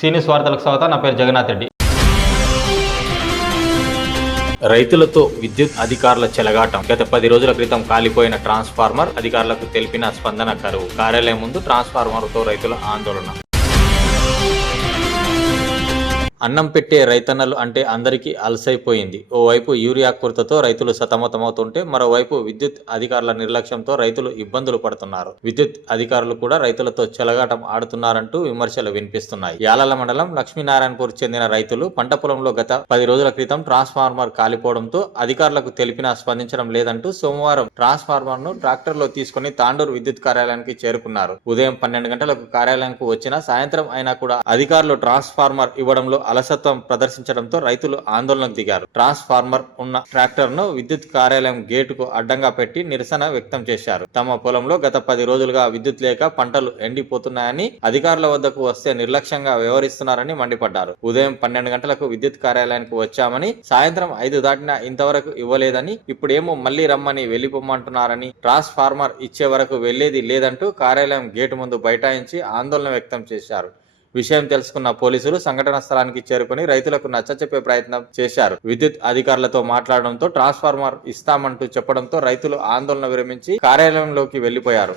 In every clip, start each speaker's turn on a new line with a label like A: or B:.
A: సీనియస్ వార్తలకు స్వాగతం. నా పేరు జగన్నాథ్ రెడ్డి.
B: రైతులతో విద్యుత్ అధికారుల చెలగాటం. గత పది రోజుల క్రితం కాలిపోయిన ట్రాన్స్ఫార్మర్ అధికారులకు తెలిపిన స్పందన కరువు. కార్యాలయం ముందు ట్రాన్స్ఫార్మర్తో రైతుల ఆందోళన. అన్నం పెట్టే రైతన్నలు అంటే అందరికీ అలసైపోయింది. ఓవైపు యూరియా కొరతతో రైతులు సతమతమవుతుంటే మరోవైపు విద్యుత్ అధికారుల నిర్లక్ష్యంతో రైతులు ఇబ్బందులు పడుతున్నారు. విద్యుత్ అధికారులు కూడా రైతులతో చెలగాటం ఆడుతున్నారంటూ విమర్శలు వినిపిస్తున్నాయి. యాలల మండలం లక్ష్మీనారాయణపూర్ చెందిన రైతులు పంట పొలంలో గత పది రోజుల క్రితం ట్రాన్స్ఫార్మర్ కాలిపోవడంతో అధికారులకు తెలిపినా స్పందించడం లేదంటూ సోమవారం ట్రాన్స్ఫార్మర్ను ట్రాక్టర్లో తీసుకుని తాండూరు విద్యుత్ కార్యాలయానికి చేరుకున్నారు. ఉదయం పన్నెండు గంటలకు కార్యాలయానికి వచ్చినా సాయంత్రం అయినా కూడా అధికారులు ట్రాన్స్ఫార్మర్ ఇవ్వడంలో అలసత్వం ప్రదర్శించడంతో రైతులు ఆందోళనకు దిగారు. ట్రాన్స్ఫార్మర్ ఉన్న ట్రాక్టర్ను విద్యుత్ కార్యాలయం గేటుకు అడ్డంగా పెట్టి నిరసన వ్యక్తం చేశారు. తమ పొలంలో గత పది రోజులుగా విద్యుత్ లేక పంటలు ఎండిపోతున్నాయని అధికారుల వద్దకు వస్తే నిర్లక్ష్యంగా వ్యవహరిస్తున్నారని మండిపడ్డారు. ఉదయం పన్నెండు గంటలకు విద్యుత్ కార్యాలయానికి వచ్చామని సాయంత్రం ఐదు దాటినా ఇంతవరకు ఇవ్వలేదని ఇప్పుడేమో మళ్ళీ రమ్మని వెళ్ళిపోమంటున్నారని ట్రాన్స్ఫార్మర్ ఇచ్చే వరకు వెళ్ళేది లేదంటూ కార్యాలయం గేటు ముందు బైఠాయించి ఆందోళన వ్యక్తం చేశారు. విషయం తెలుసుకున్న పోలీసులు సంఘటన స్థలానికి చేరుకుని రైతులకు నచ్చచెప్పే ప్రయత్నం చేశారు. విద్యుత్ అధికారులతో మాట్లాడడంతో ట్రాన్స్ఫార్మర్ ఇస్తామంటూ చెప్పడంతో రైతులు ఆందోళన విరమించి కార్యాలయంలోకి వెళ్ళిపోయారు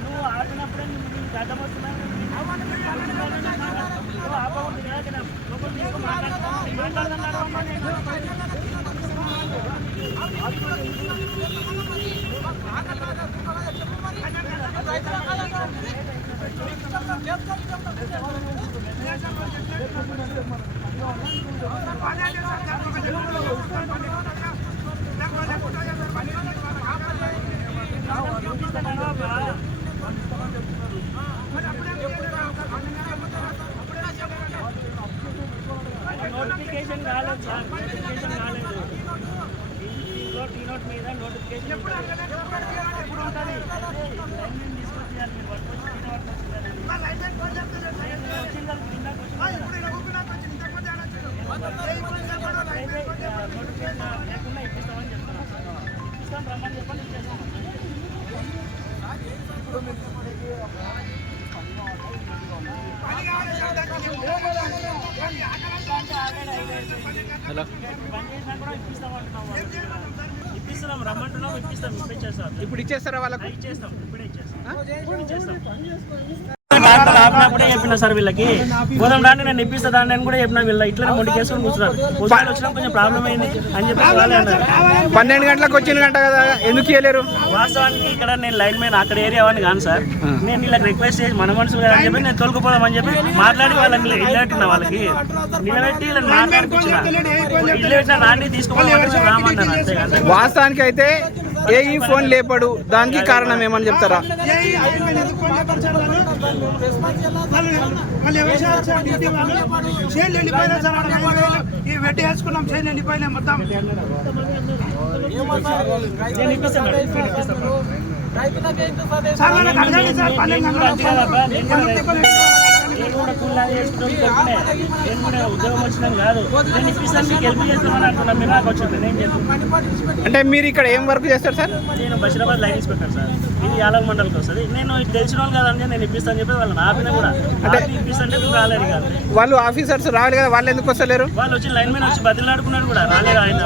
C: నువ్వు ఆడినప్పుడే నీకు అడ్డం వస్తున్నా నువ్వు ఆపకూడదు కదా ఇక్కడ లోపల అమ్మా నేను నోటిఫికేషన్ కాలేదు సార్ నోటిఫికేషన్ కాలేదు దీంట్లో టీ నోట్ మీద నోటిఫికేషన్ ఎప్పుడు ఉంటుంది లైన్ తీసుకొచ్చి ఇవ్వాలి మీరు పట్టుకొచ్చి టీ నోట్ వచ్చింది కదా కిందకు నోటిఫికేషన్ లేకుండా ఇప్పిస్తామని చెప్తున్నాను ఇస్తాం రమ్మని చెప్పండి ఇచ్చేస్తాం
B: హలో.
C: ఇప్పిస్తున్నాం రమ్మంటున్నాం ఇప్పిస్తాం ఇప్పించేస్తాం
D: ఇప్పుడు ఇచ్చేస్తారా వాళ్ళకు?
C: ఇచ్చేస్తాం. ఇప్పుడే ఇచ్చేస్తాం. డాక్టర్ ఆపినప్పుడే చెప్పిన సార్ వీళ్ళకి. పోదాం రాండి నేను ఇప్పిస్తా దాన్ని అని కూడా చెప్పిన వీళ్ళ ఇట్లనే మొండి కేసుకొని కూర్చున్నారు. పొద్దున్న వచ్చినా కొంచెం ప్రాబ్లం అయింది అని చెప్పి వాళ్ళే అన్నారు.
D: పన్నెండు గంటలకు వచ్చిన గంట కదా ఎందుకు ఇవ్వలేరు
C: వాస్తవానికి ఇక్కడ నేను లైన్ మ్యాన్ అక్కడ ఏరియా వాడిని కాను సార్. నేను వీళ్ళకి రిక్వెస్ట్ చేసి మన మనుషులు కదా అని చెప్పి నేను తొలగిపోదామని చెప్పి మాట్లాడి వాళ్ళని నిలబెట్టిన వాళ్ళకి. నిలబెట్టి వీళ్ళని ఇల్లు పెట్టిన నాన్ని తీసుకోవాలి
D: వాస్తవానికి అయితే ఏ ఈ ఫోన్ లేపడు? దానికి కారణం ఏమని చెప్తారా?
E: సార్ ఈ వెట్టి వేసుకున్నాం మొత్తం సార్ అడగండి సార్
C: కూడా కూలాగా చేసుకుంటాం నేను కూడా ఉద్యోగం వచ్చినాను కాదు. నేను ఇప్పిస్తాను మీకు హెల్ప్ చేస్తామని అంటున్నా. మీరు నాకు వచ్చింది. నేను చెప్పి
D: అంటే మీరు ఇక్కడ ఏం వర్క్ చేస్తారు సార్?
C: నేను బషీరాబాద్ లైన్ ఇన్స్పెక్టర్ సార్. ఇది యాలల్ మండలికి వస్తుంది నేను ఇది తెలిసిన వాళ్ళు కదండి నేను ఇప్పిస్తాను చెప్పి వాళ్ళని ఆపిన కూడా. ఆపి ఇప్పిస్తాంటే మీరు రాలేరు కాదు
D: వాళ్ళు ఆఫీసర్స్ రావాలి కదా వాళ్ళు ఎందుకు వస్తలేరు?
C: వాళ్ళు వచ్చి లైన్ మీద వచ్చి బతిలాడుకున్నాడు కూడా. రాలేదు ఆయన.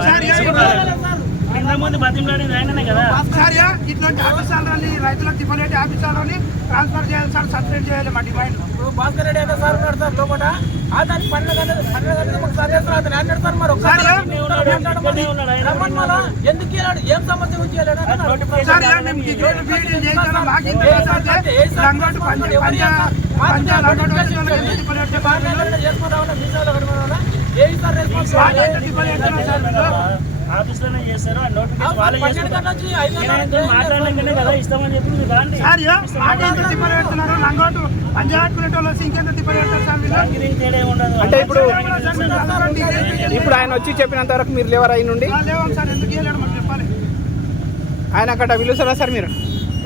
C: ఆయన తీసుకుని రాలేదు. ఇంత ముందు బతిలాడేది ఆయననే కదా
E: సార్ యా, ఇట్లాంటి ఆఫీసర్లని రైతులకు తిప్పలేటి ఆఫీసర్లని ట్రాన్స్ఫర్ చేయాలి సార్ సస్పెండ్ చేయాలి మా డిమాండ్
F: భాస్కర్ రెడ్డి అనే సార్ ఉన్నాడు సార్ లోపల ఆ దానికి పన్నెండు గంటలు పన్నెండు గంటలు మాకు సార్ చేస్తారు అతను అన్నాడు సార్ మరి ఒకసారి
C: ఆయన.
F: రమ్మని మళ్ళా ఎందుకు ఇయ్యలేడు? ఏం సమస్య గురించి ఇయ్యలేడు అని అన్నాడు.
E: సార్ యా, మేము టికెట్ ఫీడింగ్ చేయించాలి మాకు ఇంత చేస్తే లంగోటు పంచ పంచ పంచ లంగోటు వచ్చిన వాళ్ళకి ఎందుకు తిప్పలేటి సార్
F: భాస్కర్
E: వీళ్ళు?
F: రెడ్డి చేసుకుంటామన్నా మీసాలు కట్టుకోవాలా? ఏ సార్ రెస్పాన్స్
E: వాళ్ళు ఎందుకు తిప్పలేటున్నారు సార్ వీళ్ళు?
C: ఆఫీస్లోనే చేస్తారు ఆ నోటిఫికేషన్ వాళ్ళే మాట్లాడలేకనే కదా ఇస్తామని చెప్పి మీరు రాండి.
D: అంటే ఇప్పుడు ఇప్పుడు ఆయన వచ్చి చెప్పినంత వరకు మీరు లేవరా అయి నుండి?
E: లేవం సార్ ఎందుకు ఇవ్వలేడు మాకు చెప్పాలి.
D: ఆయన అక్కడ పిలుస్తారా సార్ మీరు?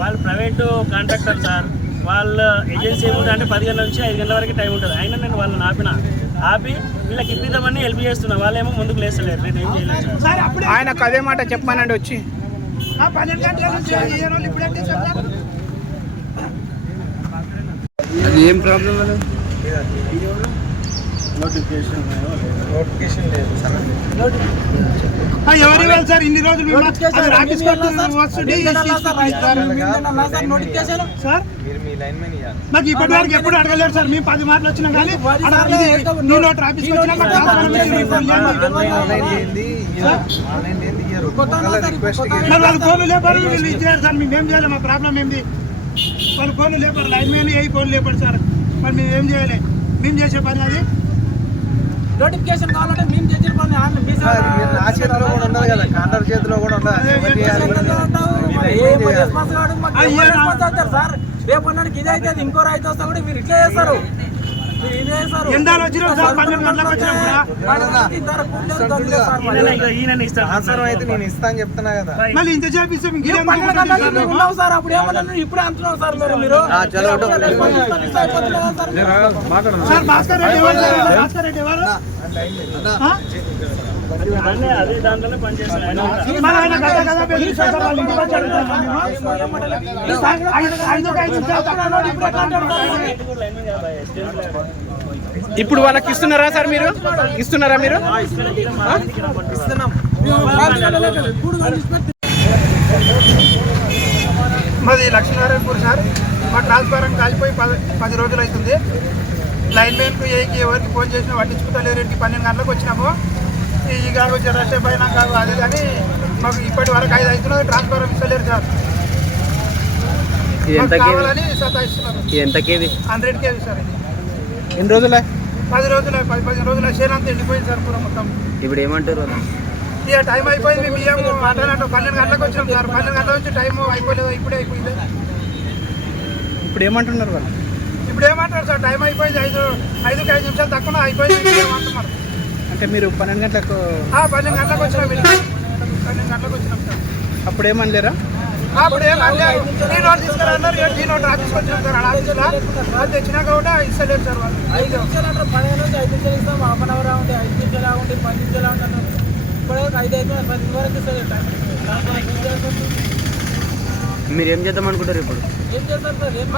C: వాళ్ళు ప్రైవేట్ కాంట్రాక్టర్ సార్. వాళ్ళ ఏజెన్సీ ఏముంటుంది అంటే పది గంటల నుంచి ఐదు గంటల వరకు టైం ఉంటుంది. అయినా నేను వాళ్ళని ఆపిన. ఆపి వీళ్ళకి ఇప్పిద్దామని హెల్ప్ చేస్తున్నా. వాళ్ళేమో ముందుకు లేస్తలేరు. నేను ఏం చేయలేదు సార్
E: సార్ అప్పుడే
D: ఆయనకు అదే మాట చెప్పానండి వచ్చి.
E: ఆ పన్నెండు గంటల ఇప్పుడే తీసారు సార్. ఎవరు ఇన్ని రోజులు ఇస్తారు.
F: Notification
E: sir. మాకు ఇప్పటి వరకు ఎప్పుడు అడగలేరు సార్. మేము పది మాటలు వచ్చినా కానీ నేను ట్రాఫిక్. మరి వాళ్ళు ఫోన్లు లేపారు వీళ్ళు చేయరు సార్. మేము ఏం చేయాలి? మా ప్రాబ్లం ఏంది? వాళ్ళు ఫోన్లు లేపారు. లైన్ మ్యాన్ ఏ ఫోన్లు లేపారు సార్. మరి మేము ఏం చేయాలి? మేము చేసే పని అది.
F: నోటిఫికేషన్ కావాలంటే మేము చేసిన పని మీ
G: చేతిలో కూడా ఉండదు కదా కాంటర్ చేతిలో కూడా ఉండదు
F: సార్ రేపు అన్నానికి ఇదే అయితే ఇంకో రైతు వస్తా కూడా మీరు ఇట్లా చేస్తారు
E: ఎందాలు వచ్చినాం సార్ పన్నెండు గంటలకు వచ్చినాం
C: ఇస్తాను
G: అవసరం అయితే నేను ఇస్తా అని చెప్తున్నా కదా.
E: మళ్ళీ ఇంత చేపిస్తే
F: సార్ అప్పుడు ఏమన్నా ఇప్పుడు సార్ మీరు మీరు. సార్
E: భాస్కర్ రెడ్డి? భాస్కర్ రెడ్డి ఇప్పుడు
D: వాళ్ళకి ఇస్తున్నారా సార్ మీరు ఇస్తున్నారా మీరు
E: మాది లక్ష్మీనారాయణపూర్ సార్ మా ట్రాన్స్ఫారం కాలిపోయి పది పది రోజులు అవుతుంది లైన్ మ్యాన్కు ఏకి ఎవరికి ఫోన్ చేసినా పట్టించుకుంటలేరు ఇంటికి పన్నెండు గంటలకు వచ్చినాము ఈ కాదు వచ్చి రష్ అయిపోయినా కాదు అది కానీ మాకు ఇప్పటి వరకు ఐదు అవుతున్నది ట్రాన్స్ఫారం ఇస్తలేరు సార్. మాకు కావాలని సతాయిస్తున్నారు.
D: ఎంతకేది
E: హండ్రెడ్ కేజీ సార్ ఇది.
D: ఎన్ని రోజులే?
E: పది రోజులు పది పదిహేను రోజులు చేనంతా ఎండిపోయింది సార్ పూర మొత్తం.
D: ఇప్పుడు ఏమంటారు?
E: ఇక టైం అయిపోయింది మేము బియ్యం మాట్లాడినట్టు పన్నెండు గంటలకు వచ్చినాం సార్. పన్నెండు గంటల నుంచి టైం అయిపోలేదు ఇప్పుడే అయిపోయింది.
D: ఇప్పుడు ఏమంటున్నారు వాళ్ళు?
E: ఇప్పుడు ఏమంటారు సార్? టైం అయిపోయింది ఐదు ఐదుకి ఐదు నిమిషాలు తక్కువ అయిపోయింది ఏమంటున్నారు
D: అంటే మీరు పన్నెండు గంటలకు
E: ఆ, పన్నెండు గంటలకు వచ్చినాం. పన్నెండు గంటలకు వచ్చినాం సార్.
D: అప్పుడు ఏమనలేరా?
E: అప్పుడు ఏం అనలేదు. టీ నోట్ తీసుకురన్నారు టీ నోట్ ఆఫీస్కి వచ్చినాం సార్ ఆడ ఆఫీస్లో అది తెచ్చినాక కూడా ఇస్తలేదు సార్ వాళ్ళు.
F: ఐదు నిమిషాలు అంటారు పదిహేను నుంచి ఐదు నిమిషాలు ఇస్తాం హాఫ్ అన్ అవర్ ఉంది ఐదు నిమిషాలు ఆగుంది పది నిమిషాలు ఆగుంటారు ఇప్పుడు ఐదు అయితే పది వరకు ఇస్తుంది టైం
D: మీరు ఏం చేద్దాం అనుకుంటారు ఇప్పుడు?
F: ఏం చేస్తారు సార్? ఏం